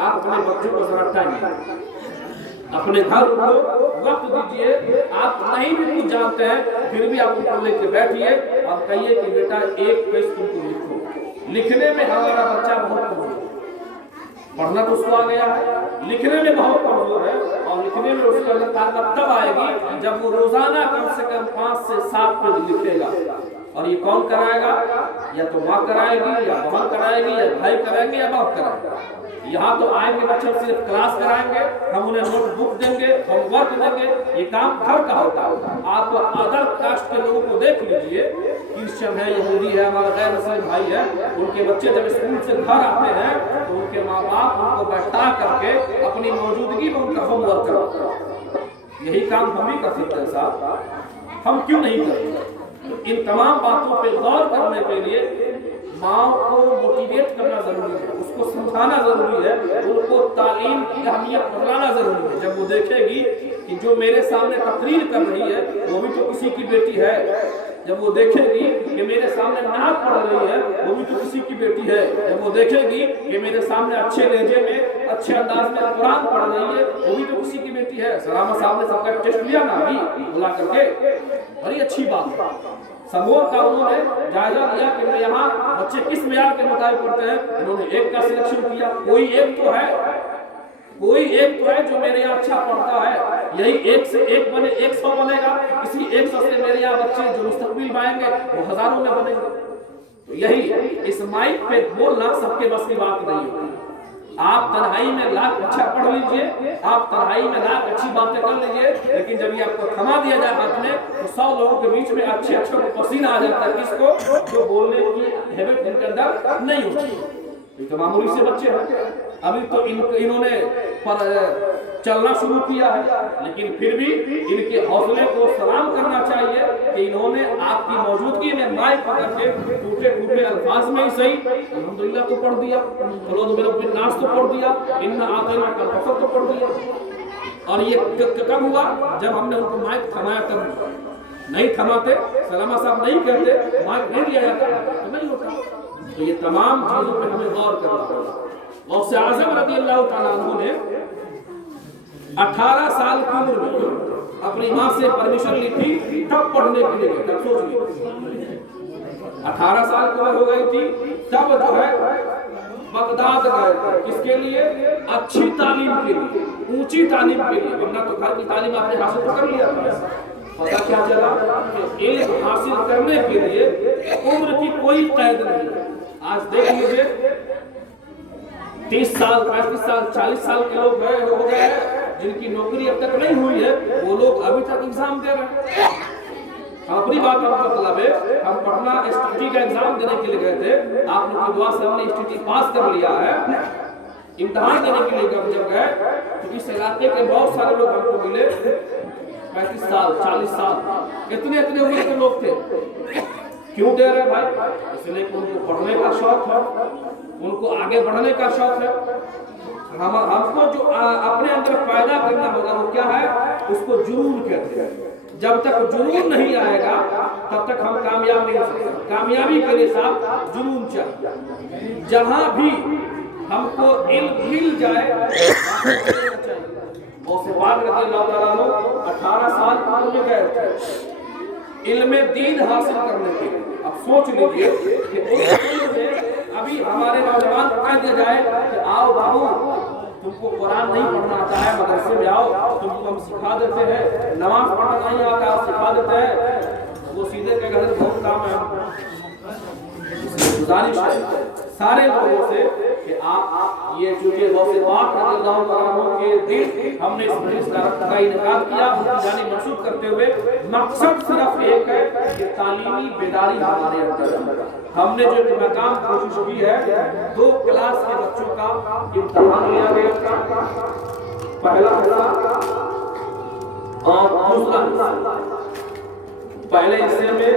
आप अपने बच्चों को ज़रा टाइम अपने घर को वक्त दीजिए। आप नहीं भी कुछ जानते हैं फिर भी आप उनको लेके बैठिए और कहिए कि बेटा एक पेज तुमको लिखो। लिखने में हमारा बच्चा बहुत कमजोर है, पढ़ना तो उसको आ गया है, लिखने में बहुत कमजोर है, और लिखने में उसके अंदर ताकत तब आएगी जब वो रोजाना कम से कम 5 से 7 पेज लिखेगा। और ये कौन कराएगा? या तो माँ कराएगी, या बहन कराएगी, या भाई कराएंगे, या बाप कराएंगे। यहाँ तो आएंगे बच्चे सिर्फ क्लास कराएंगे, हम उन्हें नोटबुक देंगे, होमवर्क देंगे, ये काम घर का होता है। आप अदर कास्ट के लोगों को देख लीजिए, क्रिश्चियन है, यहूदी है, हमारा गैर मुस्लिम भाई है, उनके बच्चे जब स्कूल से घर आते हैं तो उनके माँ बाप उनको बैठा करके अपनी मौजूदगी में उनका होमवर्क कराते हैं। यही काम हम भी कर सकते हैं साहब, हम क्यों नहीं करते? इन तमाम बातों पे गौर करने के लिए माँ को मोटिवेट करना जरूरी है, उसको समझाना जरूरी है, उनको तालीम की अहमियत बताना जरूरी है। जब वो देखेगी कि जो मेरे सामने तकरीर कर रही है वो भी तो किसी की बेटी है, जब वो देखेगी कि मेरे सामने नात पढ़ रही है वो भी तो किसी की बेटी है, जब वो देखेगी कि मेरे सामने अच्छे लहजे में अच्छे अंदाज में कुरान पढ़ रही है वो भी तो किसी की बेटी है। सलामा साहब ने सबका टेस्ट लिया ना अभी बुला करके, बड़ी अच्छी बात। समूह का उन्होंने जायजा लिया कि यहाँ बच्चे किस मेयार के मुताबिक पढ़ते हैं, उन्होंने एक का सिलेक्शन किया। कोई एक तो है जो मेरे यहाँ अच्छा पढ़ता है, यही एक से एक बने 100 बनेगा, इसी 100 से मेरे यहाँ बच्चे जो मुस्तकबिल में आएंगे वो हजारों में बनेंगे। तो यही इस माइक पे बोलना सबके बस की बात नहीं होती। आप तन्हाई में लाख अच्छा पढ़ लीजिए, आप तन्हाई में लाख अच्छी बातें कर लीजिए, लेकिन जब ये आपको थमा दिया जाए हाथ में तो 100 लोगों के बीच में अच्छे को पसीना आ जाता है। किसको? जो बोलने की हैबिट इनके अंदर नहीं होती। ये तो मामूली से बच्चे हैं, अभी तो इन्होंने चलना शुरू किया है, लेकिन फिर भी इनके हौसले को सलाम करना चाहिए कि इन्होंने आपकी मौजूदगी में माइक पकड़ के टूटे टूटे अल्फाज में ही सही अल्हम्दुलिल्लाह तो पढ़ दिया, चलो तो मेरा नाश तो पढ़ दिया, इन्ना आतना कल फसल तो पढ़ दिया। और ये कब हुआ? जब हमने उनको माइक थमाया तब। नहीं थमाते, सलामा साहब नहीं कहते, माइक नहीं लिया जाता तो नहीं होता। तो ये तमाम चीजों पे हमें गौर करना होगा। गौसे आज़म रज़ियल्लाहु ताला अन्हु ने 18 साल की उम्र में अपनी माँ से परमिशन ली थी तब पढ़ने के लिए। तब सोच लीजिए 18 साल की उम्र हो गई थी तब जो है बगदाद गए। किसके लिए? अच्छी तालीम के लिए, ऊंची तालीम के लिए। वरना तो घर की तालीम आपने हासिल कर लिया था। पता क्या चला कि इल्म हासिल करने के लिए उम्र की कोई कैद नहीं। आज देख लीजिए 30 साल 35 साल 40 साल के लोग हो गए जिनकी नौकरी अब तक नहीं हुई है, वो लोग अभी तक एग्जाम दे रहे हैं। अपनी बात का मतलब है, हम पटना एसटीटी का एग्जाम देने के लिए गए थे, आप लोग की दुआ से हमने एसटीटी पास कर लिया है। इम्तिहान देने के लिए जब गए तो इस इलाके के बहुत सारे लोग हमको मिले, 35 साल 40 साल इतने उम्र के लोग थे। क्यों दे रहे भाई? इसलिए कि उनको पढ़ने का शौक है, उनको आगे बढ़ने का शौक है। हमको जो अपने अंदर पैदा करना होगा वो क्या है? उसको जुनून कहते हैं। जब तक जुनून नहीं आएगा तब तक हम कामयाब नहीं हो सकते। कामयाबी के लिए साथ जुनून चाहिए। जहां भी हमको इल्म मिल जाए उससे बात करके अल्लाह ताला ने 18 साल उम्र में गए थे इल्म दीन हासिल करने के लिए। अब सोच लीजिए कि अभी हमारे नौजवान कह दिया जाए कि आओ बाबू तुमको कुरान नहीं पढ़ना आता है, मदरसे में आओ, तुमको हम सिखा देते हैं, नमाज पढ़ना नहीं आता सिखा देते हैं, वो सीधे के घर बहुत काम है। गुजारिश है सारे लोगों से कि आप ये चूंकि गौसे पाक रज़ियल्लाहु अन्हु के दिन हमने इस मजलिस का इनेकाद किया, यानी मकसूद करते हुए मकसद सिर्फ एक है कि तालीमी बेदारी हमारे अंदर है। हमने जो मकाम कोशिश की है, 2 क्लास के बच्चों का इम्तिहान लिया गया, पहला और दूसरा। पहले हिस्से में